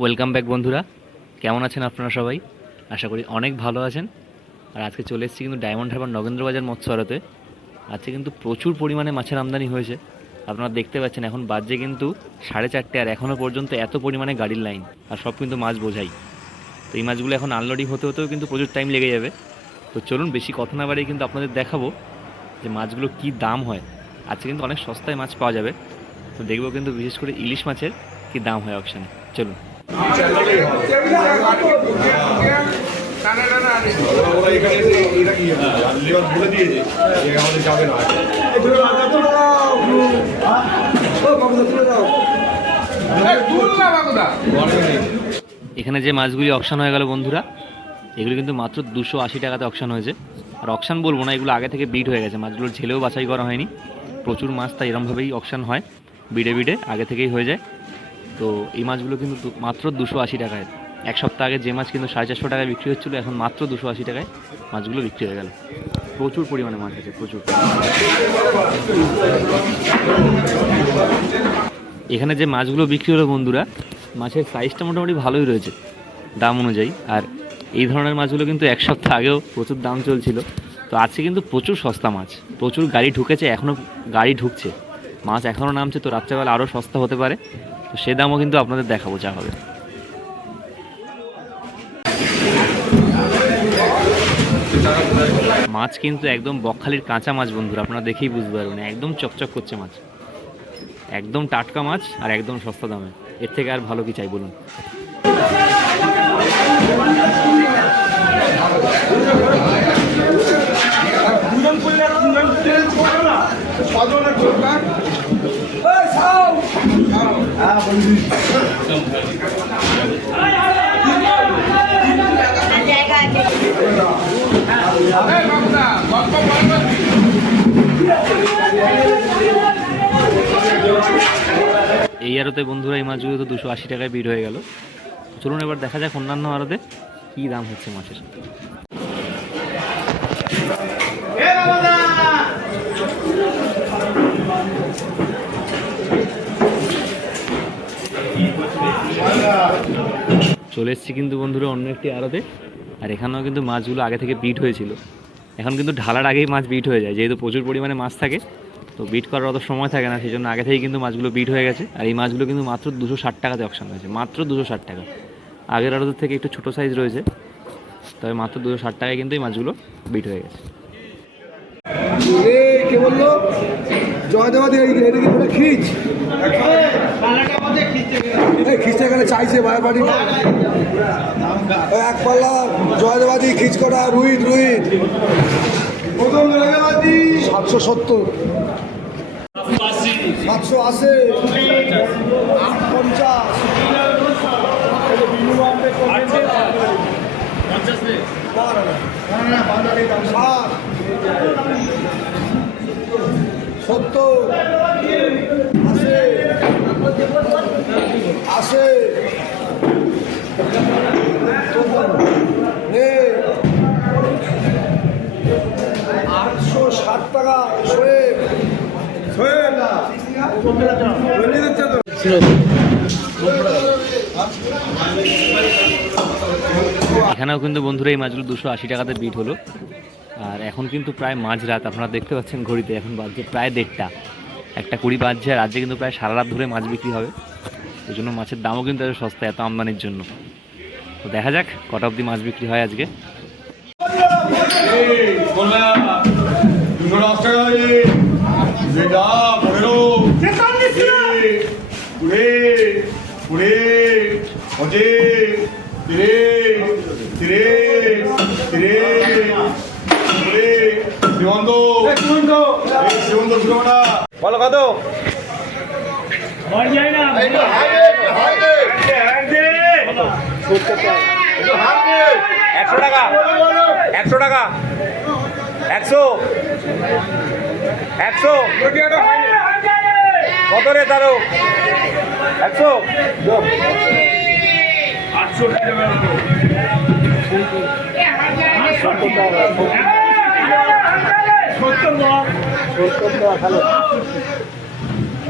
Welcome back বন্ধুরা। কেমন আছেন আপনারা সবাই? আশা করি অনেক ভালো আছেন। আর আজকে চলে এসেছি কিন্তু ডায়মন্ড হারবার নগেন্দ্রবাজার মৎস্য আজকে কিন্তু প্রচুর পরিমাণে মাছের আমদানি হয়েছে। আপনারা দেখতে পাচ্ছেন, এখন বাজে কিন্তু সাড়ে চারটে, আর এখনও পর্যন্ত এত পরিমাণে গাড়ির লাইন। আর সব কিন্তু মাছ বোঝাই। তো এই মাছগুলো এখন আনলোডিং হতে হতেও কিন্তু প্রচুর টাইম লেগে যাবে। তো চলুন, বেশি কথা না বাড়িয়ে কিন্তু আপনাদের দেখাবো যে মাছগুলো কী দাম হয়। আজকে কিন্তু অনেক সস্তায় মাছ পাওয়া যাবে। তো দেখব কিন্তু বিশেষ করে ইলিশ মাছের কী দাম হয় অপশানে চলুন। এখানে যে মাছগুলি অপশান হয়ে গেল বন্ধুরা, এগুলো কিন্তু মাত্র দুশো আশি টাকাতে অপশান হয়েছে। আর অপশান বলব না, এগুলো আগে থেকে বিট হয়ে গেছে, মাছগুলোর ঝেলেও বাছাই করা হয়নি। প্রচুর মাছ তাই এরমভাবেই অপশান হয় বিডে বিডে আগে থেকেই হয়ে যায়। তো এই মাছগুলো কিন্তু মাত্র দুশো আশি টাকায়। এক সপ্তাহ আগে যে মাছ কিন্তু সাড়ে চারশো টাকায় বিক্রি হচ্ছিল, এখন মাত্র দুশো আশি টাকায় মাছগুলো বিক্রি হয়ে গেল। প্রচুর পরিমাণে মাছ আছে, প্রচুর। এখানে যে মাছগুলো বিক্রি হলো বন্ধুরা, মাছের সাইজটা মোটামুটি ভালোই রয়েছে, দাম অনুযায়ী। আর এই ধরনের মাছগুলো কিন্তু এক সপ্তাহ আগেও প্রচুর দাম চলছিল। তো আজকে কিন্তু প্রচুর সস্তা মাছ, প্রচুর গাড়ি ঢুকেছে এখনও গাড়ি ঢুকছে। মাছ এখনও নামছে, তো রাত্রেবেলা আরও সস্তা হতে পারে। সে দামও কিন্তু আপনাদের দেখাবো যা হবে। মাছ কিন্তু একদম বকখালির কাঁচা মাছ বন্ধুরা, আপনারা দেখেই বুঝতে পারবেন, একদম চকচক করছে মাছ। একদম টাটকা মাছ আর একদম সস্তা দামে। এর থেকে আর ভালো কি চাই বলুন? এই আরতে বন্ধুরা এই মাছগুলো তো দুশো আশি টাকায় বিট হয়ে গেল। চলুন এবার দেখা যাক অন্যান্য আরতে কী দাম হচ্ছে মাছের চলে এসেছি কিন্তু বন্ধুরা অন্য একটি আড়তে। আর এখানেও কিন্তু মাছগুলো আগে থেকে বিট হয়েছিল। এখন কিন্তু ঢালার আগেই মাছ বিট হয়ে যায়, যেহেতু প্রচুর পরিমাণে মাছ থাকে। তো বিট করার অত সময় থাকে না সেই জন্য আগে থেকেই কিন্তু মাছগুলো বিট হয়ে গেছে। আর এই মাছগুলো কিন্তু মাত্র দুশো ষাট টাকাতে অপশান হয়েছে মাত্র দুশো ষাট টাকা। আগের আড়তের থেকে একটু ছোটো সাইজ রয়েছে তবে মাত্র দুশো ষাট টাকায় কিন্তু এই মাছগুলো বিট হয়ে গেছে। কে বলল? জয়দেবাদি এই এদিকে বলে খিচ। এই খিচটা এখানে চাইছে ভাই বাড়ি এক পাল্লা জয়দেবাদি খিচ কটা রুইট রুইট। সাতশো সত্তর। সাতশো আশি। আট পঞ্চাশ সত্তর। আশি। আশি। নে। এখানেও কিন্তু বন্ধুরা এই মাছগুলো দুশো আশি টাকাতে বিট হলো। আর এখন কিন্তু প্রায় মাঝরাত আপনারা দেখতে পাচ্ছেন ঘড়িতে এখন বাজছে প্রায় দেড়টা। একটা কুড়ি বাজছে আর আজকে কিন্তু প্রায় সারা রাত ধরে মাছ বিক্রি হবে। ওই জন্য মাছের দামও কিন্তু এত সস্তা এত আমদানির জন্য। তো দেখা যাক কটা অবধি মাছ বিক্রি হয় আজকে। দুশো দশ টাকা আছে পনেরো কুড়ি কুড়ি পঁচিশ তিরিশ তিরিশ তিরিশ কুড়ি শ্রীমন্ত। শ্রীমন্ত। না বলো কত? একশো টাকা। একশো টাকা। একশো। একশো। কত রে তারও? একশো।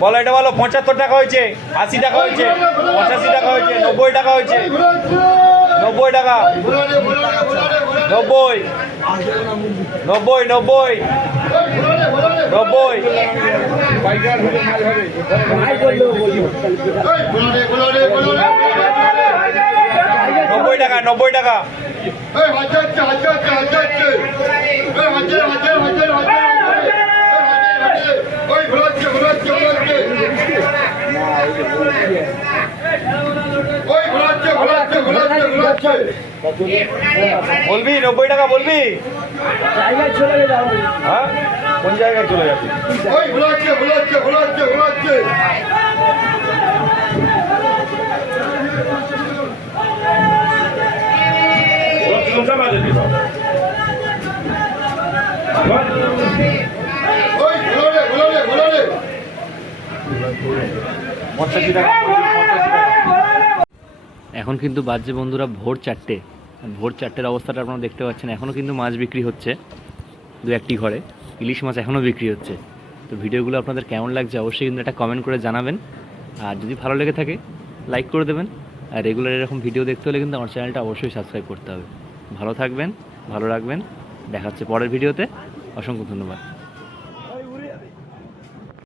বলো, এটা বলো, পঁচাত্তর টাকা হয়েছে, আশি টাকা হয়েছে, পঁচাশি টাকা হয়েছে, নব্বই টাকা হয়েছে। নব্বই টাকা নব্বই নব্বই নব্বই নব্বই নব্বই টাকা নব্বই টাকা বলবি? নব্বই টাকা বলবি? হ্যাঁ? কোন জায়গায় চলে টাকা। এখন কিন্তু বাজছে বন্ধুরা ভোর চারটে। ভোর চারটের অবস্থাটা আপনারা দেখতে পাচ্ছেন। এখনও কিন্তু মাছ বিক্রি হচ্ছে দু একটি ঘরে। ইলিশ মাছ এখনও বিক্রি হচ্ছে। তো ভিডিওগুলো আপনাদের কেমন লাগছে অবশ্যই কিন্তু একটা কমেন্ট করে জানাবেন। আর যদি ভালো লেগে থাকে লাইক করে দেবেন। আর রেগুলার এরকম ভিডিও দেখতে হলে কিন্তু আমার চ্যানেলটা অবশ্যই সাবস্ক্রাইব করতে হবে। ভালো থাকবেন, ভালো রাখবেন। দেখা হচ্ছে পরের ভিডিওতে অসংখ্য ধন্যবাদ।